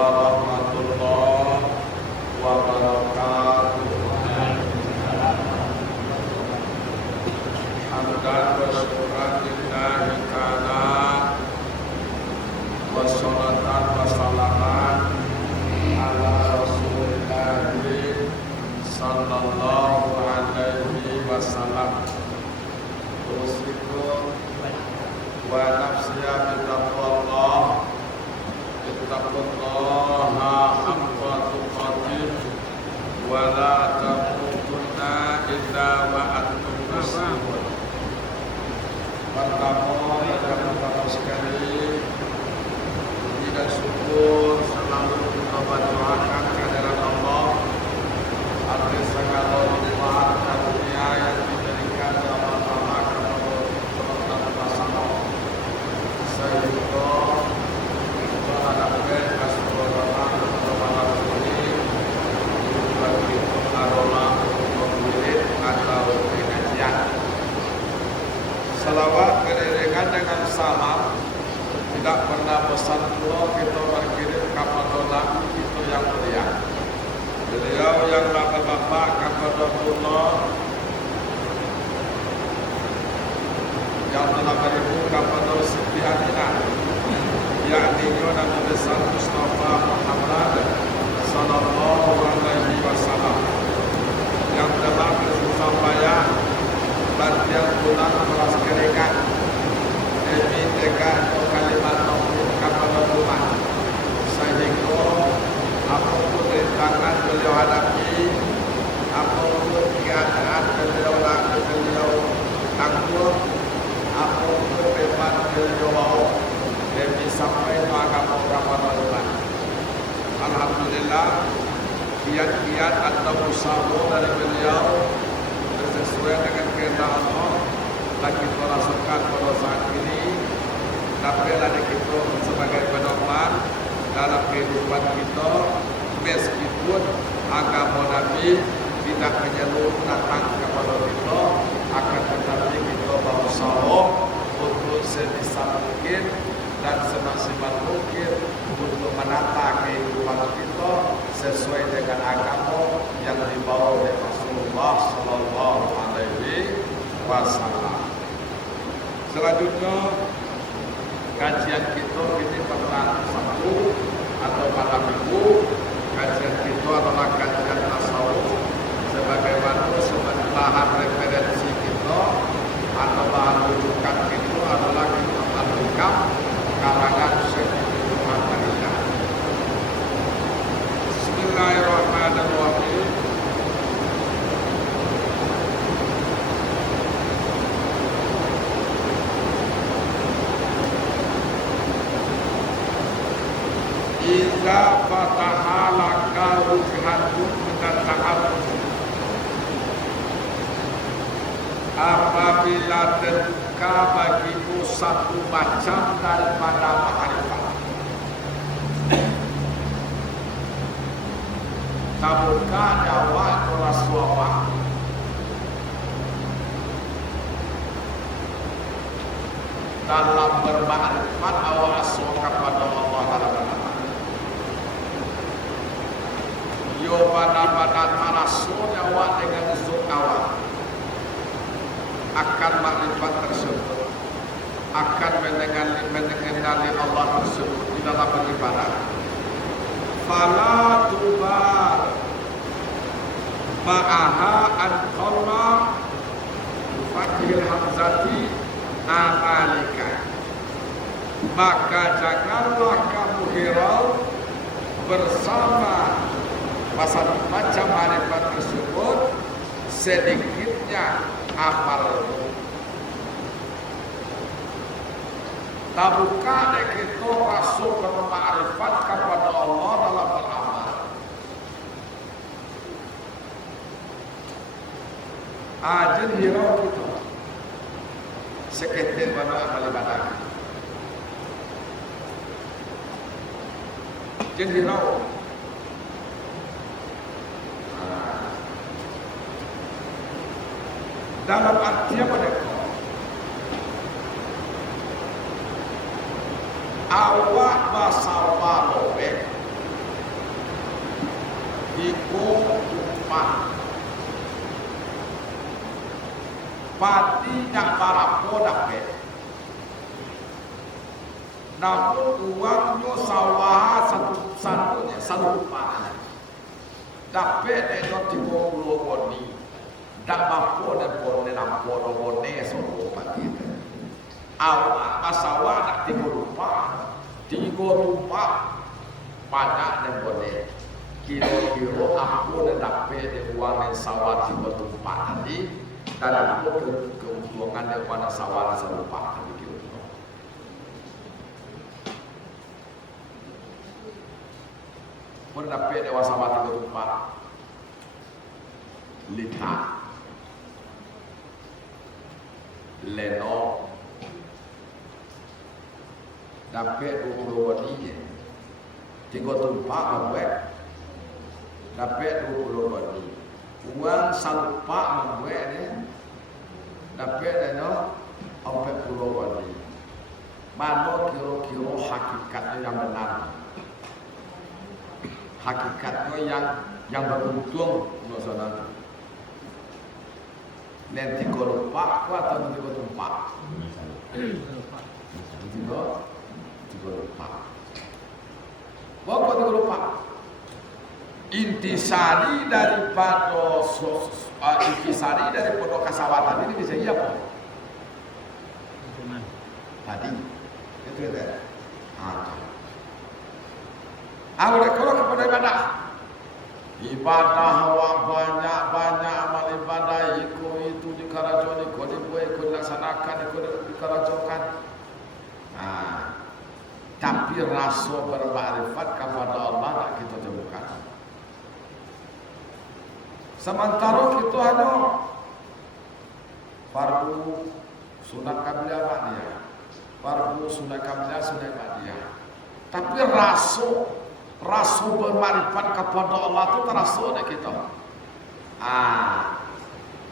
warahmatullahi wabarakatuh. Hamdan wa syukran lillahi ta'ala wa sholatan wa salaman ala rasulillahi sallallahu alaihi wasallam. Usikum wa nafsiya bitaqwallah ittaqullaha haqqa tuqatih wa la tamutunna illa wa antum muslimun. Pertama dan sekali puji dan syukur selalu kita doakan kehadirat Allah atas segala nikmat karunia yang diberikan kepada pasangan sehingga berhadapan keseluruhan kepada ini bagi arola pemilik atau pengajian. Salawat beriringan dengan salam, tidak pernah bosan pula kita berkirim kepada Nabi itu yang mulia. Beliau yang bapak kepada Allah yang telah beribu kepada Siti Aminah, yakni Nabi besar Mustafa Muhammad sallallahu alaihi wasallam yang telah bersusah payah bantian bulan meras keringat demi tegak kalimat tauhid kepada umat, sehingga apapun rintangan beliau hadapi, apapun keadaan beliau tangguh, apapun beban beliau bawa demi sampai agama kepada umat. Alhamdulillah, kiat-kiat atau usaha dari beliau sesuai dengan kehendak Allah dan kita rasakan pada saat ini dapatlah kita sebagai pedoman dalam kehidupan kita, meskipun agama Nabi tidak menyeluruh datang kepada kita, akan tetapi kita berusaha untuk sebisa mungkin dan semaksimal mungkin untuk menata kehidupan kita sesuai dengan agama yang dibawa oleh Rasulullah sallallahu alaihi wasallam. Selanjutnya kajian kita ini tentang Sabtu atau malam Minggu. Kajian kita adalah kajian tasawuf sebagaimana bahan referensi kita atau bahan rujukan kita adalah kitab Al-Hikam karangan Syekh Muhammad Al-Hikam. Bismillahirrahmanirrahim. Iza fataha laka wujhatun minan ta'aruf, apabila terbuka bagimu satu macam daripada ma'rifat, tabuka nyawa itu Rasulullah dalam bermakrifat awal asal kepada Allah dalam nama. Yo badan-badan manasul nyawa dengan zukawa akan makrifat tersebut, akan mengenali Allah tersebut di dalam beribadah. Fala tubar ma'aha an-qawma fathil hamzati amalika, maka janganlah kamu hirau bersama macam makrifat tersebut sedikitnya amalmu. Tabuka itu rasul bermakrifat kepada Allah dalam beramal. Ajin hirau itu seketir pada amal ibadah. Jin hirau dalam arti apa mereka? Awak basal palowe pati nak parapo dapat. Namun uangnya sawah satu pan. Dapat itu 30 boni. Dak mampu dan boni nampu do boni solo pati. Awak sawah nak 30 pan. 30 pan banyak dan boni. Kilo-kilo aku dan dapat di uang yang sawah 30 pan tadi. Dan aku keuntungan daripada sawah satu pan tadi. Pendapat dewasa mati berumpa Lita Leno dapat 20 wadi 3 tumpak membuat dapat 20 wadi uang salpa membuat ni dapat deno 40 wadi mana kira-kira hakikatnya yang benar hakikatnya yang beruntung maksudnya nanti kalau lupa atau nanti kalau lupa tiga lupa pokok tiga lupa intisari daripada kasawatan ini bisa iya apa tadi itu ya Awak kalau kepada ibadah awak banyak amal ibadah itu di kerajaan itu dibuat dilaksanakan dikerjakan. Tapi rasa bermakrifat kepada Allah tak kita temukan. Sementara kita hanya fardu sunat qabliyah ba'diyah, fardu sunat qabliyah sunat ba'diyah. Tapi rasa bermarifat kepada Allah itu terasa oleh kita.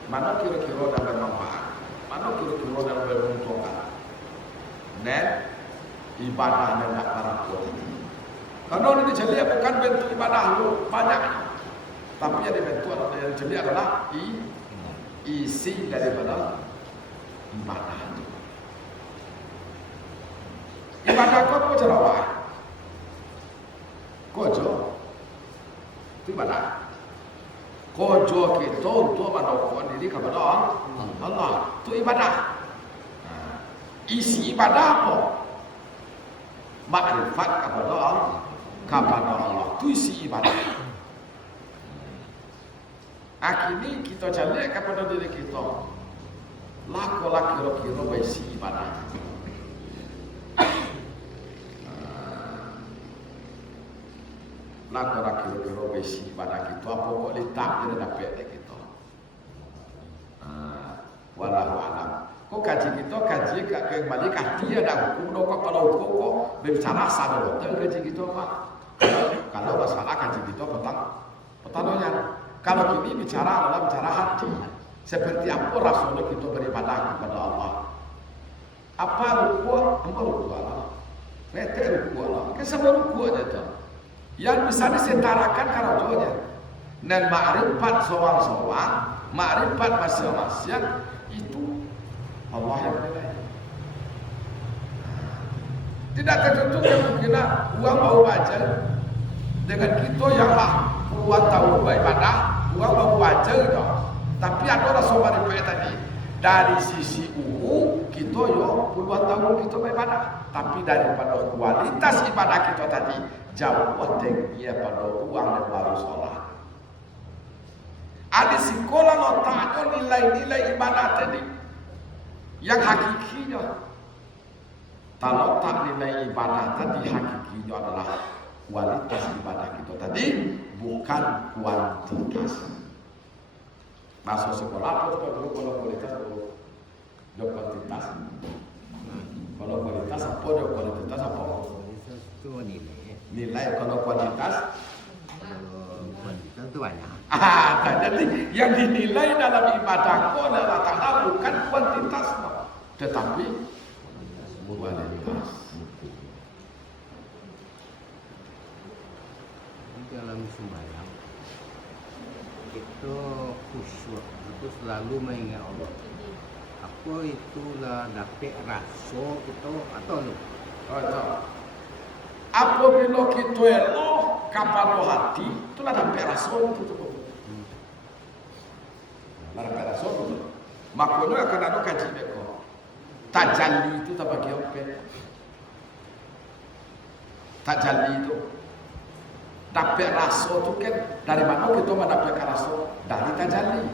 Mana kira-kira dan bermanfaat, mana kira-kira dan beruntungkan. Dan ibadah dan tak paraku. Karena ini jadi bukan bentuk ibadah lu banyak, tapi yang dibentuk yang jadi adalah isi daripada ibadah. Ibadah kau cara apa? Kojo itu ibadah. Kojo kita untuk mendokong diri kepada Allah. Itu ibadah. Isi ibadah apa? Makrifat kepada Allah. Itu isi ibadah. Akhirnya kita cari kepada diri kita. Lakulah kira-kira isi ibadah. Lakulah kira-kira besi pada kita apa kok letak dia dapat dari kita. Walau alam. Kok kaji kita kaji kembali kaji ada hukum dong kalau hukum kok berbicara sadar betul kaji kita pak. Kalau masalah kaji kita petanonya. Kalau kini bicara adalah bicara hati. Seperti apa rasulullah kita beribadah kepada Allah. Apa ruku? Apa ruku Allah? Mete ruku Allah. Kesemua ruku aja tu. Yang bisa disetarakan karakternya. Dan makrifat soal-soal, makrifat masing-masing itu Allah yang menilai. Tidak tertentu kemungkinan uang mau baca dengan kita yang lah puluhan tahun beribadah, uang mau baca gitu. Tapi ada rasa makrifat tadi dari sisi kita yo puluhan tahun kita beribadah, tapi daripada kualitas ibadah kita tadi jauh tinggi pada uang dan baru sholat. Ada sekolah letaknya nilai-nilai ibadah tadi yang hakikinya. Kalau tak nilai ibadah tadi hakikinya adalah kualitas ibadah kita tadi, bukan kuantitas. Masuk sekolah apa kalau kualitas atau kuantitas? Kalau kualitas apa dan kuantitas apa? Itu Nilai kalau kuantitas itu banyak. Jadi yang dinilai dalam ibadah kau adalah ta'ala bukan kuantitas, tetapi kualitas. Dalam sembahyang itu khusyuk, itu selalu mengingat Allah. apa itulah dapet raso gitu atau lu? Oh, itu. Apabila kita elok kepada hati, itulah dapat rasa itu tuh. Dapat rasa itu. Makanya akan ada kaji mereka. Tajalli itu tak bagi apa? Tajalli itu dapat rasa itu kan dari mana kita mendapat rasa? Dari tajalli.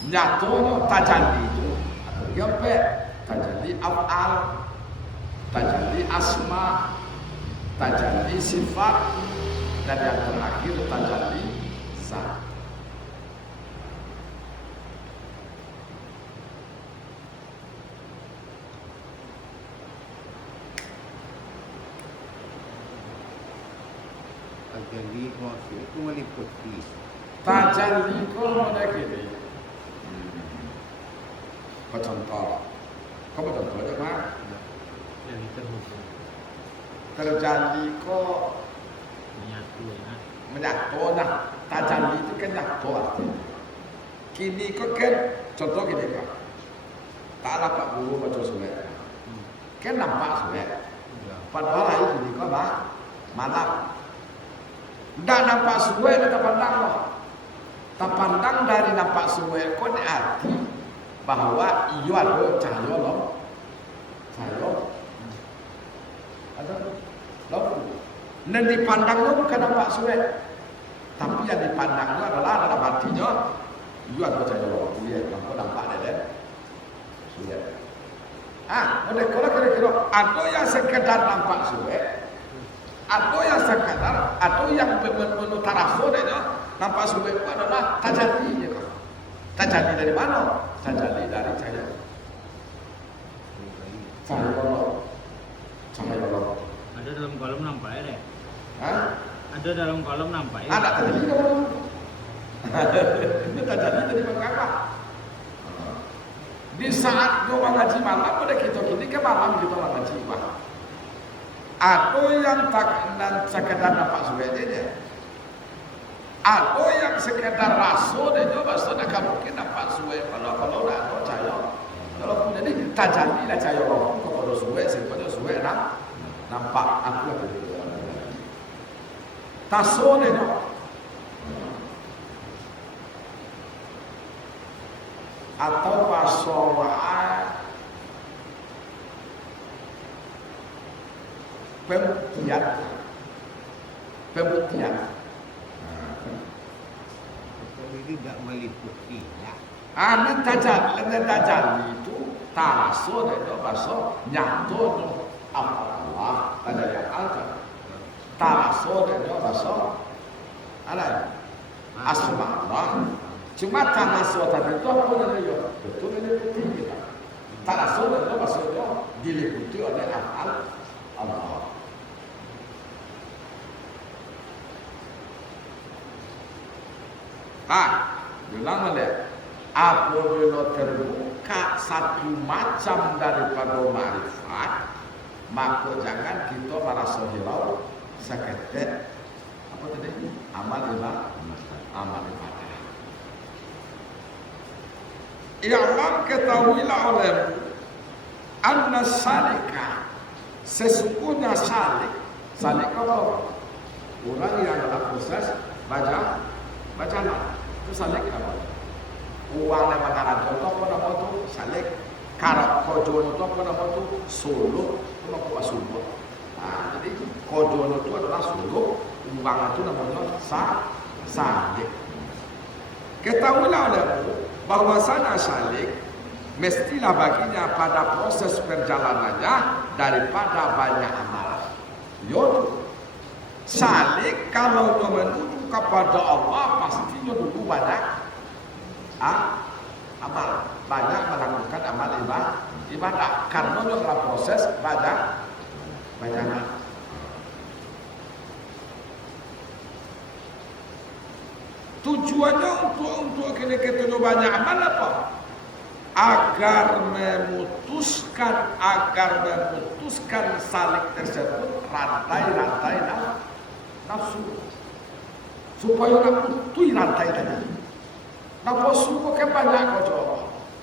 Nyatanya tajalli itu bagi apa? Tajalli af'al, tajalli asma, tajalli sifat, dan yang terakhir tajalli zat. Jadi maksud itu meliputi Tajalli kalau ada gini. Kau contoh, kau betul betul mana? yang terhubung Terjalli kau menyatu ya. menyatu nah. Tajalli itu kan nyatu artinya. Kini kau kan contoh gini kak. Tak ada pak guru baca surat. Kan nampak surat. Padahal hari ini kau malam. Dah nampak suwe tak pandang loh. Tak pandang dari nampak suwe kau ni arti bahawa iyo ada cahaya loh. Cahaya ada loh. Dan dipandang loh bukan nampak suwe. Tapi yang dipandang itu adalah dalam hatinya iyo ada cahaya loh. Iya, kau nampak deh. Suwe. Oleh kalau kira-kira ada yang sekedar nampak suwe. Atau yang sekadar, atau yang benar-benar taraso deh, nampak suwe itu adalah tajalli. Tajalli dari mana? Tajalli dari cahaya. Cahaya Allah. Cahaya Allah. Ada dalam kolom nampak ya deh. Hah? Ada dalam kolom nampak ya. Ada tajalli kan? Itu tajalli dari apa? Di saat gua ngaji malam, pada kita kini ke malam kita ngaji malam. Atau yang tak sekedar nampak suwe aja. Atau yang sekedar raso dia juga maksudnya kamu mungkin nampak suwe kalau dah ada cahaya. Kalau jadi tajalli lah cahaya Allah kepada suwe supaya suwe nampak aku lah begitu. Taso dia juga. Atau pasawaan pembuktian. Ini tidak meliputi ya. Ini tajalli itu taraso dan bahasa nyatu Allah ada yang alta. Taraso dan bahasa ala asma Allah. Cuma taraso tadi itu apa namanya? Betul meliputi kita. Taraso dan bahasa diliputi oleh Allah. Bilang ada apabila terbuka satu macam daripada ma'rifat, maka jangan kita merasa hilau seketek apa tadi amal ibadah. I'lam ketahuilah olehmu anna salika sesungguhnya salik apa? Orang yang dalam proses baca itu salik apa? Uang yang makanan itu apa nama itu? Salik. Karap kojono itu apa nama itu? Solo. Itu apa solo? Jadi kojono itu adalah solo. Uang itu namanya salik. Ketahuilah olehmu bahwasanya salik mestilah baginya pada proses perjalanannya daripada banyak amal. Yaitu salik kalau dia menuju kepada Allah pastinya dulu banyak amal, banyak melakukan amal ibadah karena dia dalam proses banyak tujuannya untuk kita banyak amal apa? Agar memutuskan salik tersebut rantai nafsu supaya nak putui rantai tadi. Nafsu kok banyak kau coba.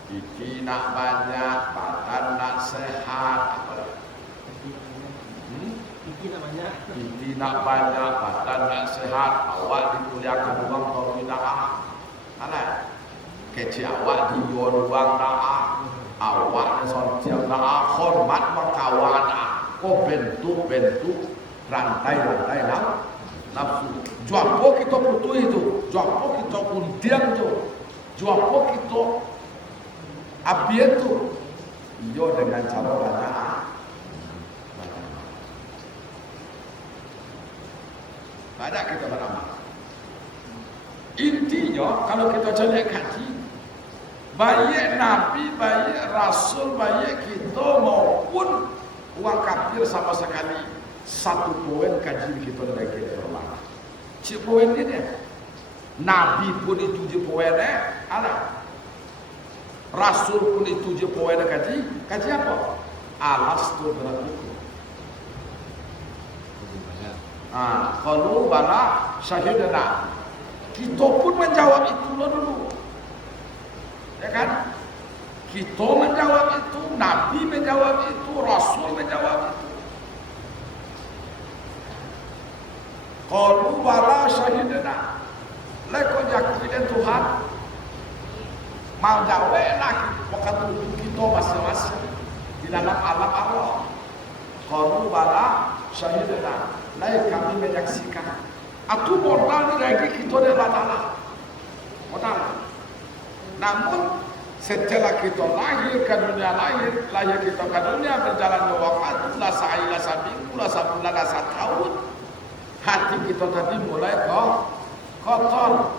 Gigi nak banyak, badan nak sehat. Apa lagi? Gigi namanya. Gigi nak banyak, badan nak sehat. Awak dikuliahkan uang atau tidak? Alah, kecil awak dijual uang tak? Awak sosial tak? Hormat berkawan tak? Kau bentuk rantai-rantai lah. Nafsu. Juapo kita putu itu, juapo kita undian tu, juapo kita abian tu. Iyo dengan cara banyak. Banyak kita beramal. Intinya kalau kita cari kaji, baik Nabi, baik Rasul, baik kita maupun orang kafir sama sekali, satu poin kaji kita lagi terlalu. Cik poin ni dia. Nabi pun itu je poin ada. Rasul pun itu je poin kaji. Kaji apa? Alastu beratukum. Kalau bala syahidana. Kita pun menjawab itu dulu. Ya kan? Kita menjawab itu, Nabi menjawab itu, Rasul menjawab itu. Qalu bala syahidna. Lekon yakin Tuhan. Mau jawab lagi waktu kita masing-masing di dalam alam Allah. Qalu bala syahidna. Lai kami menyaksikan. Atu modal lagi kita adalah modal. Namun setelah kita lahir ke dunia lahir kita ke dunia berjalan waktu lah sehari lah seminggu lah sebulan lah setahun. Hati kita tadi mulai kotor.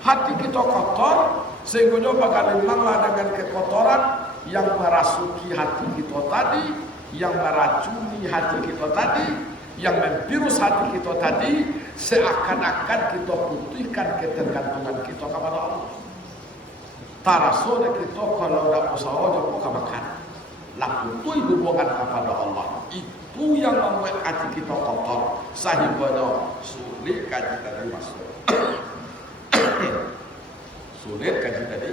Hati kita kotor sehingga bagaimana dengan kekotoran yang merasuki hati kita tadi, yang meracuni hati kita tadi, yang memvirus hati kita tadi, seakan-akan kita putihkan ketergantungan kita kepada Allah. Tarasone kita kalau tidak usaha jauh makan, lakukan hubungan kepada Allah. Itu yang membuat hati kita kotor, sehingga sulit kaji tadi masuk. Sulit kaji tadi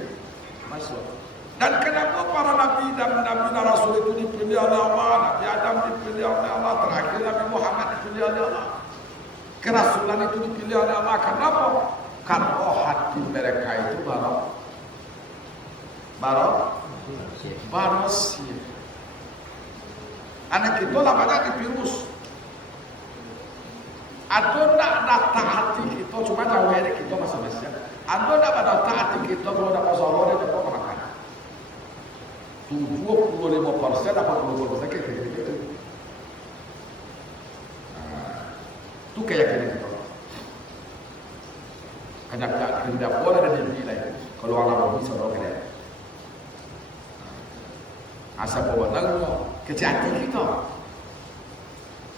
masuk. Dan kenapa para nabi dan rasul itu dipilih oleh Allah? Nabi Adam dipilih oleh Allah, terakhir Nabi Muhammad dipilih oleh Allah. Kerasulan itu dipilih oleh Allah. Kenapa? Karena hati mereka itu barosir. Anak kita lah banyak dipirus. Ada tak data hati kita cuma jauh hari kita masing-masing. Ada tak data hati kita kalau dapat soal dia dapat makan. 25% dapat 20% gitu. Itu keyakinan kita. Kadang-kadang tidak boleh ada nilai kalau orang mau bisa orang kena. Asal bawa nanggung kejati kita.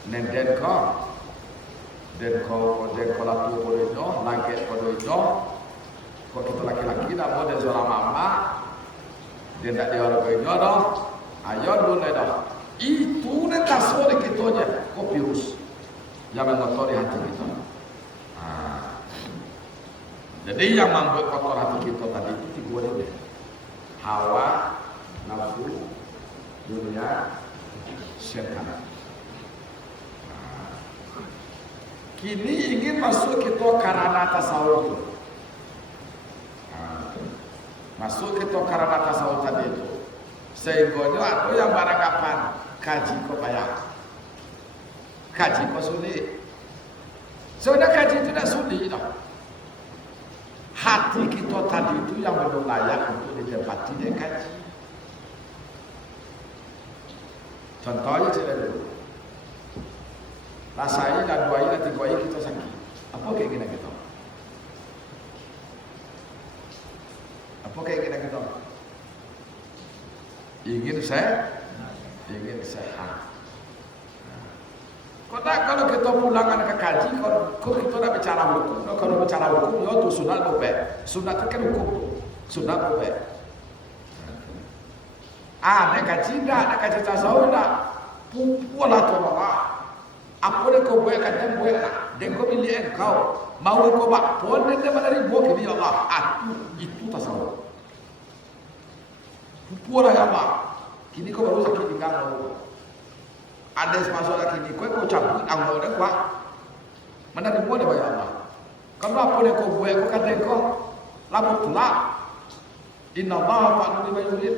Dan kau latu boleh itu, langit boleh itu. Kau kita laki-laki nak boleh seorang mama. Dia tak dia orang kerja dah. Ayat dulu dah. Itu nanti asal kita je. Kau virus yang mengotori hati kita. Jadi yang membuat kotor hati kita tadi itu tiga dia. Hawa, nafsu, dunia, setan. Kini ingin masuk kita karana tasawuf. Masuk kita karana tasawuf tadi itu. Sehingga ada yang beranggapan kaji kau payah. Kaji kau sulit. Sebenarnya kaji itu tidak sulit dah. Hati kita tadi itu yang belum layak untuk ditempati dengan kaji. Contohnya cerita dulu. Rasanya dan dua ini, tiga ini kita sakit. Apa keinginan kita? Apa keinginan kita? Ingin sehat. Kalau kita pulangan ke kaji, kalau kita nak bicara hukum, kalau bicara hukum, ya tu sunat boleh. Sunat itu kan hukum tu. Sunat boleh. Nak kaji dah, nak kaji tasawuf dah. Pupulah tu Allah. Apa yang kau buat kata buat lah. Dan kau pilih engkau. Mau kau buat pun dan dia menerima buat kini Allah. Itu tasawuf. Puara ya Allah. Kini kau baru sakit tinggal kau. Ada masuk lagi ni kau cabut anggo dah kuat. Mana di mana ya Allah. Kamu apa yang kau buat kau kata kau lalu pula. Inna Allah fa'alu lima yurid.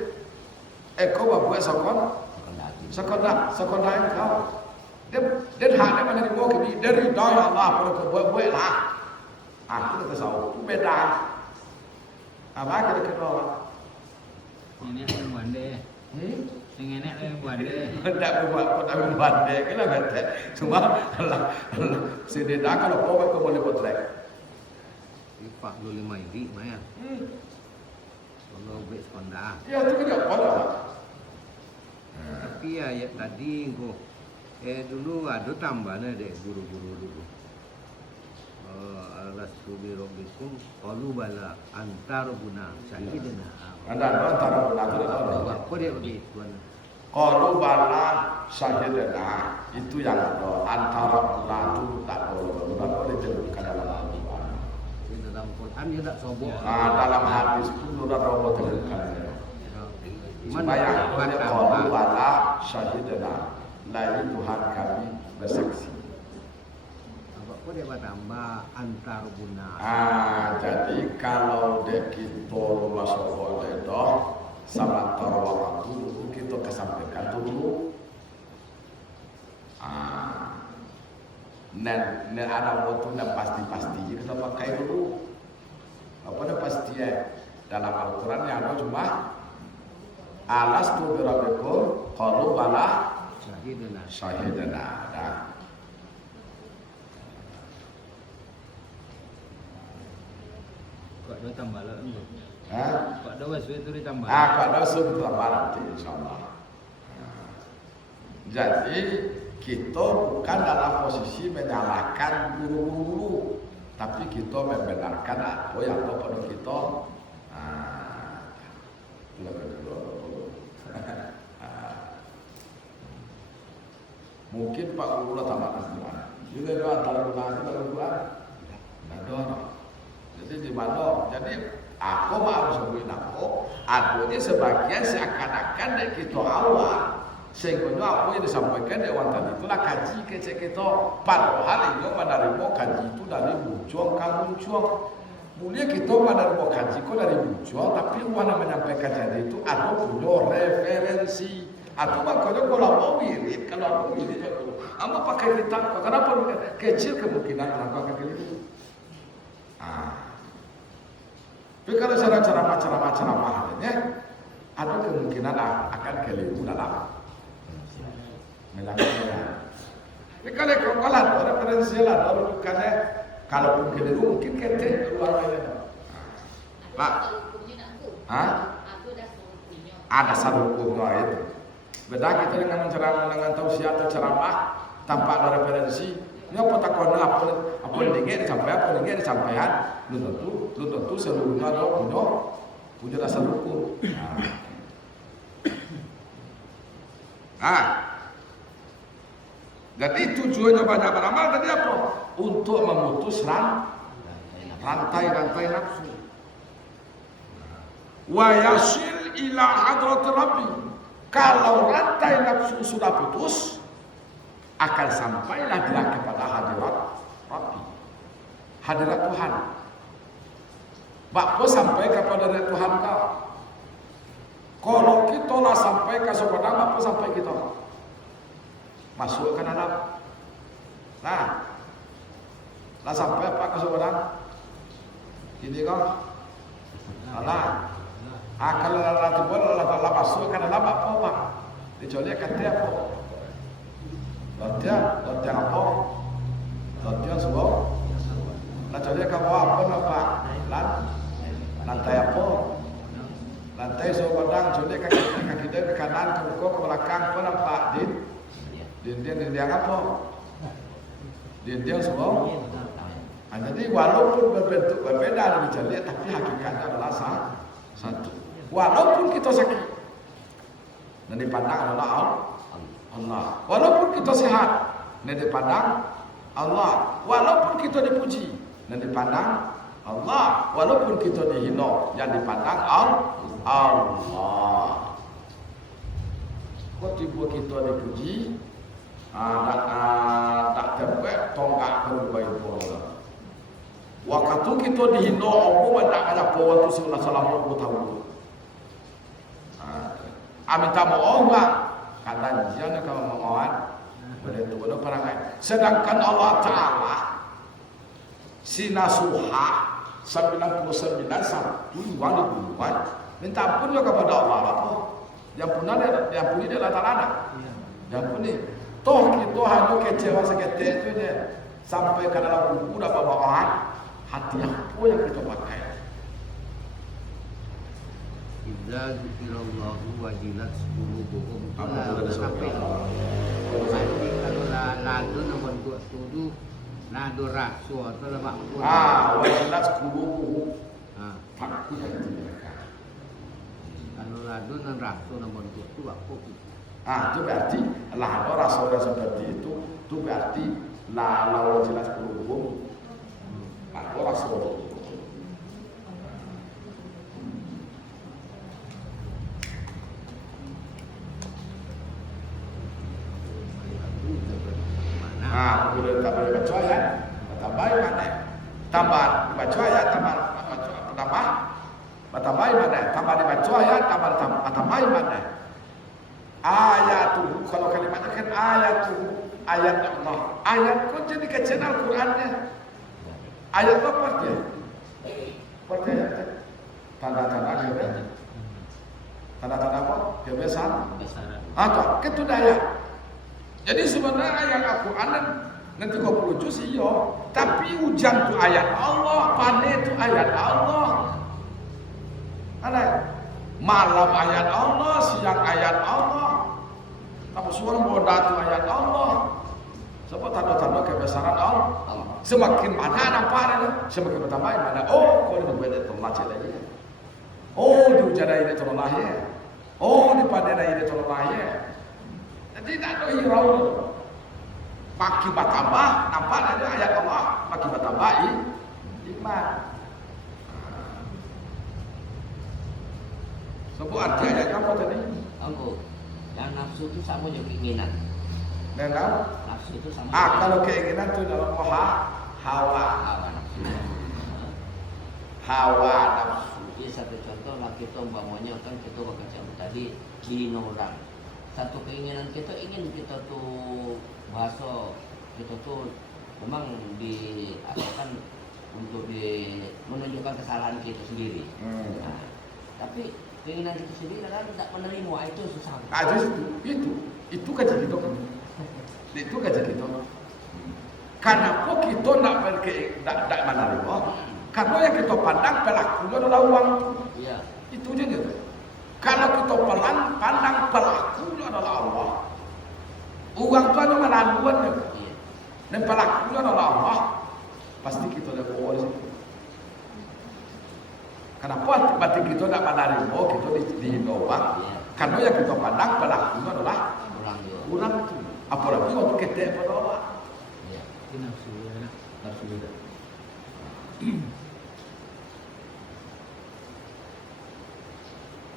Kau buat sekolah engkau. Dia hanya mana di mana kini dari daya Allah apa kau buat lah. Aku kata sahaja beda. Apa kira kira Ini yang buat deh. Yang enak yang buat deh. Tak buat deh. Kenapa kata? Cuma Allah sededa kalau kau kau boleh potret. Pak lu 5 iri maya. Kalau beli sekonda. Ya tu kena apa? Tapi ya tadi gua dulu ada tambahnya deh guru-guru dulu. Al-Rasuli Rabbikum qalu bala antar guna syahidina. Anda antara benar Apa dia begitu tuan? Qalu bala syahidina. Itu yang ada antara benar itu tak boleh disebutkan dalam Al-Quran. Dalam Quran dia tak sobok. Dalam hadis pun sudah robot terdekat. Supaya qalu bala syahidina. Lain Tuhan kami bersaksi. Apa dia bertambah antar guna. Jadi kalau dek kita masuk boleh doh sama tarawak dulu kita kesampaikan dulu. Nen ada waktu yang pasti kita pakai dulu. Apa dah pasti dalam Al-Quran yang ada cuma alas tu berabekul qalu bala syahidana. Kok ada tambah lah tu. Hah? Kok ada waswe tu ditambah. Kak dosa tambah nanti insyaAllah. Jadi kita bukan dalam posisi menyalahkan guru-guru, tapi kita membenarkan apa yang ada pada kita. Mungkin Pak Guru lah tambah kesimpulan. Juga ada antara guna itu dalam Quran. Ada. Jadi di mana? Jadi aku mau sebutin aku ini sebagian seakan-akan dari kita awal. Sehingga apa yang disampaikan Dewan tadi itulah kaji kecek kita. Padahal ini menerima kaji itu dari bujuang ke bujuang. Mulia kita menerima kaji itu dari bujuang, tapi mana menyampaikan kaji itu ada punya referensi. Atau makanya kalau mau wirid, apa pakai kitab? Kenapa kecil kemungkinan melakukan gitu? Tapi kalau ceramah ada kemungkinan akan keliru dalam melakukannya. Tapi kalau ada referensi lah, kalau pun keliru mungkin kete keluar aja. Pak, ada satu hukumnya itu. Beda kita dengan menceramah dengan tausiah atau ceramah tanpa ada referensi. Ini apa takon apa yang ingin disampaikan, lu tentu seluruhnya ada punya dasar hukum. Jadi tujuannya banyak beramal tadi apa? Untuk memutus rantai nafsu. Wa yasil ila hadrat Rabbi. Kalau rantai nafsu sudah putus, akan sampailah dia kepada hadirat Rabbi, hadirat Tuhan. Bakpo sampai kepada Tuhan kau. Kalau kita lah sampai ke sepadang, bakpo sampai kita masuk ke dalam. Lah sampai apa ke sepadang? Ini kau. Alah. Kalau nanti boleh lah masuk ke dalam apa? Dicuali kata apa? Latihan apa? Latihan semua. Dicuali kamu apa nampak? Lantai apa? Lantai sepadang. Cuali kaki dia ke kanan, ke muka, ke belakang. Apa nampak? Dinding apa? Dinding semua. Jadi walaupun berbentuk berbeda dicuali, tapi hakikatnya adalah satu. Walaupun kita sakit dan dipandang adalah Allah. Walaupun kita sehat dan dipandang Allah. Walaupun kita dipuji dan dipandang Allah. Walaupun kita dihina, yang dipandang Allah. Kok tiba kita dipuji, tak terbaik tonggak berubah bola. Waktu kita dihina, Allah tak ada bawa tu sebelah salam Allah tahu. Minta maaf tak? Kata jangan kalau mohon boleh tu boleh perangai. Sedangkan Allah Taala sinasuha 99 satu wali buat minta ampun juga kepada Allah apa? Yang punya dia Allah Taala. Yang punya toh kita hanya kecewa seketika itu je sampai ke dalam buku dapat bawaan hati apa yang kita pakai. Idza dzikirallahu wajilat qulubuhum. Sampai kalau lalu nombor 27 nado rasu atau lemak pun. Wajilat qulubuhum. Takut mereka. Kalau lalu dan rasu nombor 27 aku. Itu berarti lado rasul seperti itu berarti lalu wajilat qulubuhum. Lado rasul. Boleh tak boleh baca ayat, tambah mana? Tambah baca ayat, tambah mana? Tambah dibaca ayat, tambah mana? Ayat tu kalau kalimatnya kan ayat tu ayat Allah. Ayat pun jadi kecil Al-Qurannya. Ayat apa dia? Percaya tanda-tanda dia. Tanda-tanda apa? Kebesaran. Atau ketudaya. Jadi sebenarnya ayat Al-Quran nanti kau perlu juz iya, tapi hujan tu ayat Allah, panen tu ayat Allah. Ada malam ayat Allah, siang ayat Allah. Apa suara boda tu ayat Allah. Sebab tanda-tanda kebesaran Allah. Semakin mana nampak dia, semakin bertambah mana. Oh, kau ni berbeda tolong lagi. Oh, di hujan ini tolong lahir. Oh, di panen ini tolong lahir. Jadi tak ada hirau. Makin bertambah, nampak ada ayat Allah. Makin bertambah iman. Sebab arti ayat apa tadi? Yang nafsu itu sama dengan keinginan. Dengan Nafsu itu sama. kalau keinginan itu dalam hawa nafsu. Jadi satu contoh lah kita umpamanya kan kita bekerja tadi dihina orang. Satu keinginan kita ingin kita tuh bahasa kita tuh memang diasalkan untuk menunjukkan kesalahan kita sendiri. Nah, tapi keinginan kita sendiri kadang tidak menerima, itu susah. Itu kaca kita. Itu kaca kita. Karena kok kita nak menerima? Karena yang kita pandang pelakunya adalah uang. Iya. Itu je gitu. Kalau kita pandang pelakunya adalah Allah. Uang itu hanya menaluan. Iya. Dan pelakunya adalah Allah. Pasti kita dah bawa di situ. Kenapa batin kita tak menerima, kita dihina uang? Iya. Karena yang kita pandang pelakunya adalah Orang itu. Apalagi waktu kita pada Allah. Iya. Ini nafsu ya, nafsu ya.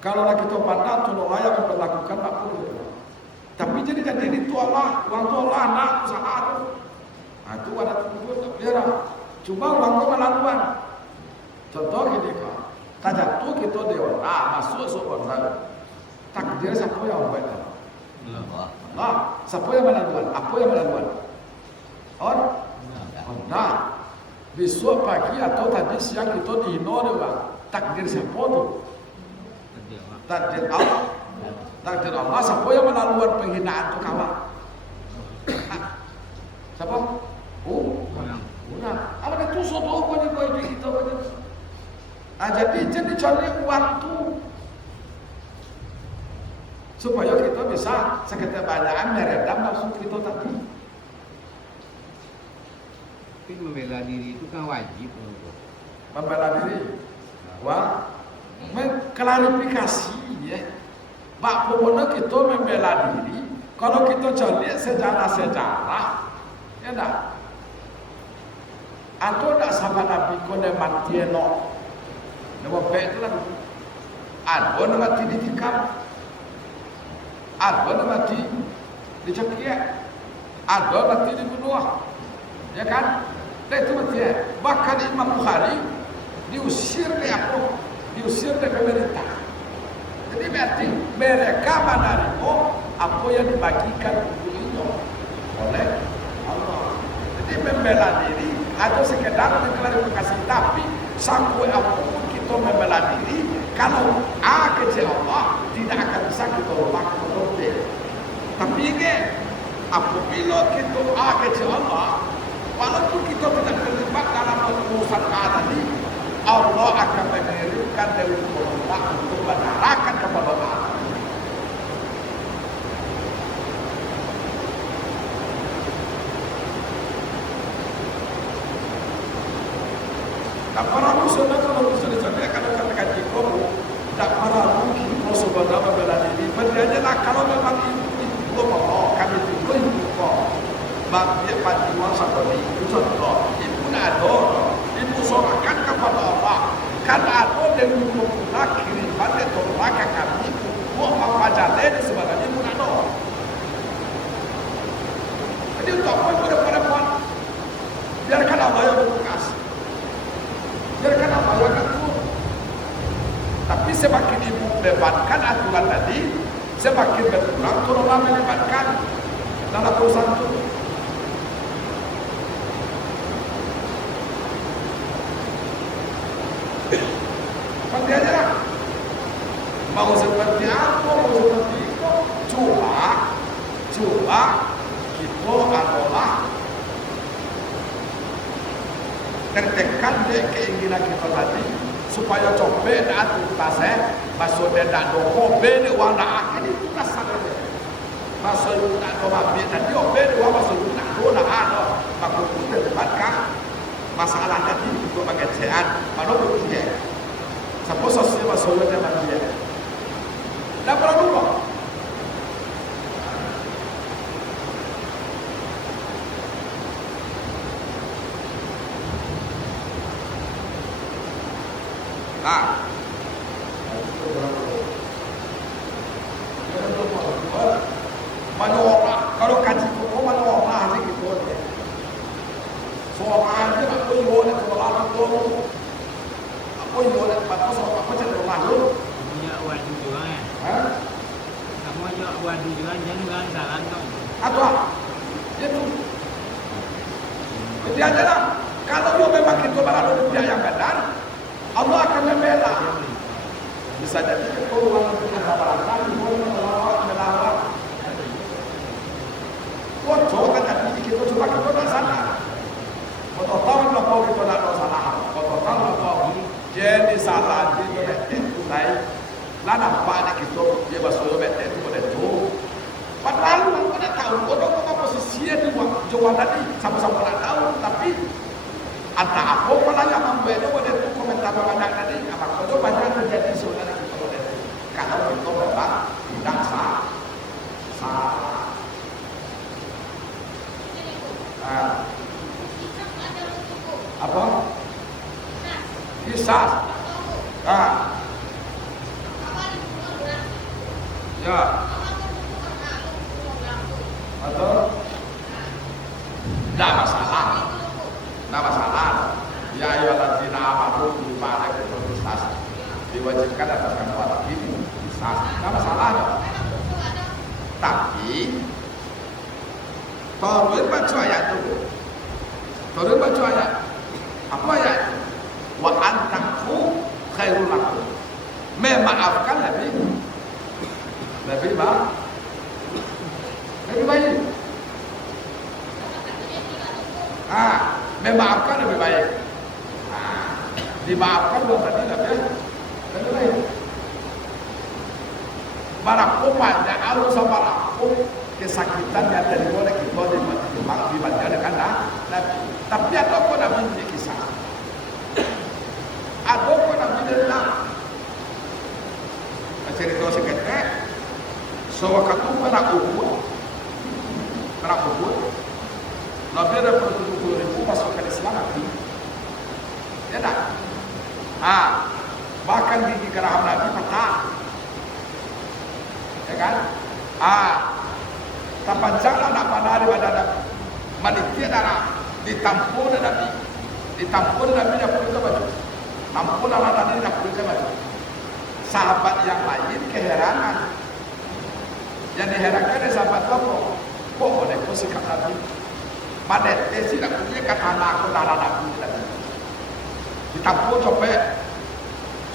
Kalau kita pandang tolong ayah memperlakukan apa itu. Tapi jadi itu Allah, uang itu Allah, anak, usaha itu. Itu ada tujuan tak biar. Cuma uang itu melaluan. Contoh gini kan, tak jatuh kita dewan, masuk surga. Takdir siapa yang buat? Allah. Siapa yang melaluan? Apa yang melaluan? Allah. Besok pagi atau tadi siang kita dihina dewan. Takdir siapa tu? Takdir Allah. Takdir Allah. Siapa yang melaluan penghinaan tu kawan? Siapa? Orang. Apa kan tu sodoh kau ni kau ini kita macam. Jadi cari uang tu supaya kita bisa seketika banyakan meredam nafsu kita tadi. Tapi membela diri itu kan wajib. Membela diri. Wah, klarifikasi ya. Pak pokoknya kita membela diri. Kalau kita cari sejarah-sejarah, ya dah. Ada tak sahabat Nabi kau dah mati elok. Nama baik tu lah. Ada nak mati ditikam. Ada nak mati dicakiak. Ada mati dibunuh. Ya kan? Dan itu mati. Bahkan Imam Bukhari diusir oleh apa? Diusir oleh pemerintah. Jadi berarti mereka menerima apa yang dibagikan itu oleh Allah. Jadi membela diri atau sekedar mengklarifikasi, tapi sampai apapun kita membela diri, kalau A kecil Allah tidak akan bisa kita ubah ke. Tapi ingat, apabila kita A kecil Allah, walaupun kita tidak terlibat dalam urusan A tadi, Allah akan mengirimkan dari Allah untuk menerangkan kepada Allah. Tak para musuh itu kalau musuh dicapai akan katakan jika tak para musuh sebenarnya membela diri. Berarti lah kalau memang itu Allah kami itu bagi panduan seperti itu contoh. Ibu ada, ibu sorakan kepada Allah. Kan ada yang menggunakan kiriman itu maka kami buat apa jalan sebenarnya ibu ada. Jadi untuk apa perempuan biarkan Allah yang bertugas. Biarkan Allah yang atur. Tapi semakin ibu melebatkan aturan tadi, semakin berkurang turunlah melebatkan dalam urusan itu. Seperti aja lah. Mau seperti apa, mau seperti itu, coba kita adalah tertekan deh keinginan kita tadi supaya coba dan tuntasnya maksudnya tak doko beda warna akhir itu rasa deh maksudnya tak coba beda tadi beda warna maksudnya tak dona ada maka kita dapatkan masalah tadi untuk pengerjaan mana begitu siapa sosial maksudnya dia manusia tak perlu lupa. Mana orang kalau kaji buku mana orang ni gitu. Soalan dia apa yang boleh soalan tu? Apa yang boleh apa soalan apa cerita lalu? Punya wadu juga ya. Kamu aja wadu juga jangan salah dong. Atau itu. Jadi aja lah. Kalau lo memang kita berlalu dia yang benar, Allah akan membela. Bisa jadi keperluan untuk kesabaran, melawan. Kocok kan tadi kita cuma kita tak sadar. Kau tahu lah kau kita tak tahu salah. Kau tahu lah kau jadi salah di itu naik. Lah nampak ni kita dia basuh betul itu pada tu. Padahal kau tak tahu kau tahu posisi dia di jawab tadi sama-sama tak tahu tapi entah apa kalau yang membuat itu pada tu komentar banyak tadi apa kau tu banyak terjadi sebenarnya kita pada tu. Kalau kita memang tidak salah. Apa? Kisah. Ya. Atau? Tidak masalah. Tidak masalah. Ya ayyuhallazina amanu bima alaikum qisas. Diwajibkan atas kamu wajib qisas. Tidak masalah. Tapi Tolong baca ayat itu. Tolong baca ayat. Apa ayat? Wa antaku khairul lakum. Memaafkan lebih baik. Lebih baik. Memaafkan lebih baik. Dimaafkan berarti lebih baik. Barang banyak alur sama barang kesakitan yang dari boleh kita dibandingkan dengan Nabi. Tapi ada pun Nabi ini kisah. Ada pun Nabi dengar. Cerita seketika. Sewaktu perang Uhud. Nabi ada 70,000 pasukan Islam. Bahkan gigi geraham Nabi patah. Ya kan? Terpanjanglah nak panah daripada Nabi. Manitia darah ditampun Nabi. Ditampun Nabi dah perlu baju. Tampun Allah tadi dah perlu baju. Sahabat yang lain keheranan. Yang diherankan adalah sahabat apa? Kok boleh kau sikap Nabi? Pada tesi nak punya kata anak darah Nabi tadi. Ditampun sampai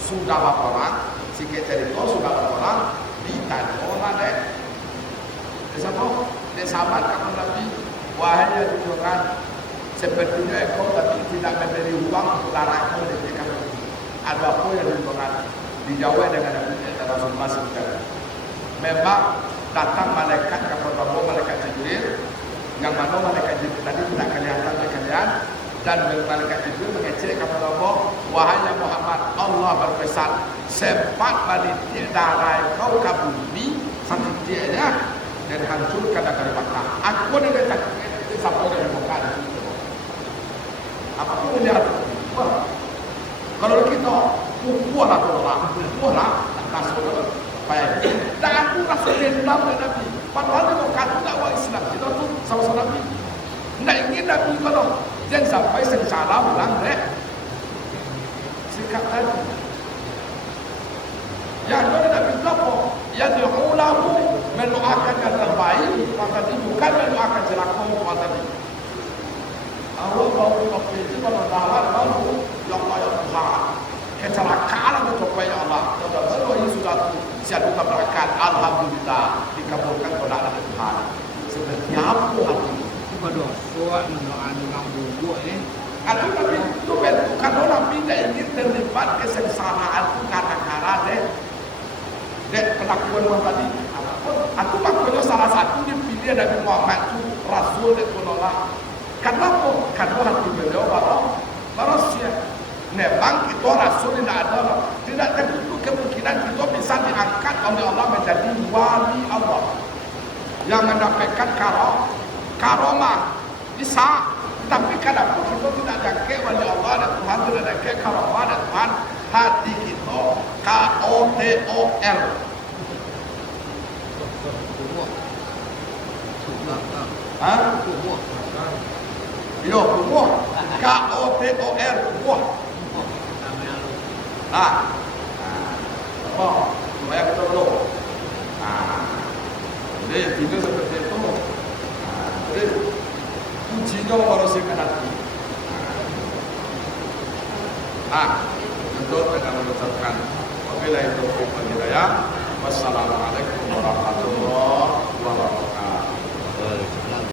sudah berapa orang? Sikit cerita sudah berapa orang? Ditanya orang deh. Siapa? Dia sahabat kata Nabi. Wahai ya junjungan, sepertinya engkau tapi tidak memberi uang untuk darahmu diberikan. Ada apa yang junjungan? Dijawab dengan Nabi dalam masuk ke. Memang datang malaikat kepada malaikat Jibril, yang mana malaikat Jibril tadi tidak kelihatan oleh kalian, dan malaikat Jibril mengecek kepada Allah, wahai Muhammad, Allah berpesan, sempat balitik darah kau ke bumi satu tiada dan hancurkan negeri Makkah. Aku ni kata sampai dari Makkah. Apapun dia kalau kita puas lah rasul baik. Dan aku rasa dendam dengan Nabi. Padahal dia kata dakwah Islam kita tu sama-sama Nabi. Nak ingin Nabi kalau jangan sampai sengsara ulang deh. Sikap tadi. Yang mana Nabi apa? Yang diulahu mendoakan yang terbaik, maka dia bukan mendoakan celaka maka tadi. Allah baru waktu itu kalau dalam baru ya Allah ya Tuhan. Kecelakaan untuk ya Allah. Sudah baru ini sudah siap buka berkat. Alhamdulillah dikabulkan oleh Tuhan. Seperti apa hati? Bukan doa mendoa dengan bubuk Kalau Nabi itu bentukan orang tidak ingin terlibat kesengsaraan itu gara-gara dek pengakuan orang tadi. Aku makanya salah satu dipilih Nabi Muhammad itu Rasul dan penolak. Kenapa? Karena hati beliau manusia. Memang kita Rasul tidak ada, tidak tertutup kemungkinan kita bisa diangkat oleh Allah menjadi wali Allah yang mendapatkan karomah bisa. Tapi kenapa kita tidak jangkit wali Allah dan Tuhan tidak jangkit karomah dan Tuhan? Hati kita KOTOR. Yo, kumuh. KOTOR, kumuh. Apa? Supaya kita belum. Jadi itu seperti itu. Jadi kuncinya membersihkan hati. Untuk dengan mengucapkan wabillahi taufiq wal hidayah. Wassalamualaikum warahmatullahi wabarakatuh.